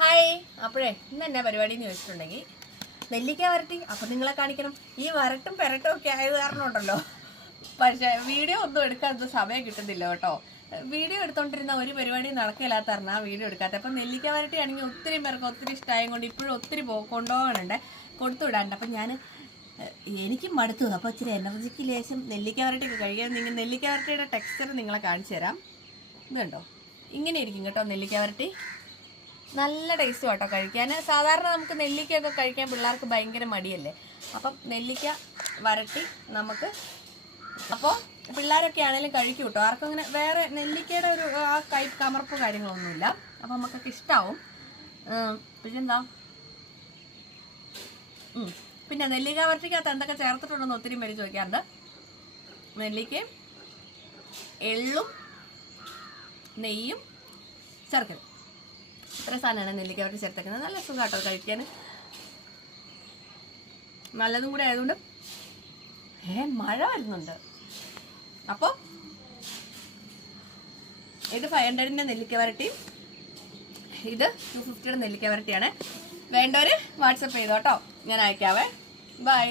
Hi. അപ്പോഴേ ഇന്ന് എന്നാ പരിപാടി എന്ന് ചോദിച്ചിട്ടുണ്ടെങ്കിൽ നെല്ലിക്ക വരട്ടി. അപ്പം നിങ്ങളെ കാണിക്കണം. ഈ വരട്ടും പെരട്ടും ഒക്കെ ആയത് കാരണം ഉണ്ടല്ലോ, പക്ഷേ വീഡിയോ ഒന്നും എടുക്കാൻ സമയം കിട്ടുന്നില്ല കേട്ടോ. വീഡിയോ എടുത്തോണ്ടിരുന്ന ഒരു പരിപാടി നടക്കില്ലാത്ത കാരണം ആ വീഡിയോ എടുക്കാത്ത. അപ്പം നെല്ലിക്ക വരട്ടി ആണെങ്കിൽ ഒത്തിരി പേർക്ക് ഒത്തിരി ഇഷ്ടമായത് കൊണ്ട് ഇപ്പോഴും ഒത്തിരി കൊണ്ടുപോകാനുണ്ട്, കൊടുത്തു വിടാനുണ്ട്. അപ്പം എനിക്കും മടുത്തു. അപ്പോൾ ഇച്ചിരി എനർജിക്ക് ലേശം നെല്ലിക്ക വരട്ടിയൊക്കെ കഴിക്കാൻ. നെല്ലിക്ക വരട്ടിയുടെ ടെക്സ്ചർ നിങ്ങളെ കാണിച്ചു തരാം. ഇത് കണ്ടോ, ഇങ്ങനെ ഇരിക്കും കേട്ടോ നെല്ലിക്ക വരട്ടി. നല്ല ടേസ്റ്റ് കേട്ടോ കഴിക്കാൻ. സാധാരണ നമുക്ക് നെല്ലിക്കയൊക്കെ കഴിക്കാൻ പിള്ളേർക്ക് ഭയങ്കര മടിയല്ലേ. അപ്പം നെല്ലിക്ക വരട്ടി നമുക്ക്, അപ്പോൾ പിള്ളേരൊക്കെ ആണെങ്കിലും കഴിക്കും കേട്ടോ. ആർക്കും അങ്ങനെ വേറെ നെല്ലിക്കയുടെ ഒരു ആ കമർപ്പ് കാര്യങ്ങളൊന്നുമില്ല. അപ്പം നമുക്കൊക്കെ ഇഷ്ടമാവും. പിന്നെന്താ, പിന്നെ നെല്ലിക്ക വരട്ടിക്കകത്ത് എന്തൊക്കെ ചേർത്തിട്ടുണ്ടെന്ന് ഒത്തിരി പേര് ചോദിക്കാറുണ്ട്. നെല്ലിക്കയും എള്ളും നെയ്യും ചേർക്കരുത്. ഇത്ര സാധനമാണ് നെല്ലിക്ക വരട്ടി ചേർത്തേക്കുന്നത്. നല്ല സുഖമാട്ടോ കഴിക്കാൻ, നല്ലതും കൂടെ ആയതുകൊണ്ട്. മഴ വരുന്നുണ്ട്. അപ്പോൾ ഇത് 500ന്റെ നെല്ലിക്ക വരട്ടി, ഇത് 250യുടെ നെല്ലിക്ക വരട്ടിയാണ്. വേണ്ടവർ വാട്സപ്പ് ചെയ്തോട്ടോ, ഞാൻ അയക്കാവേ. ബൈ.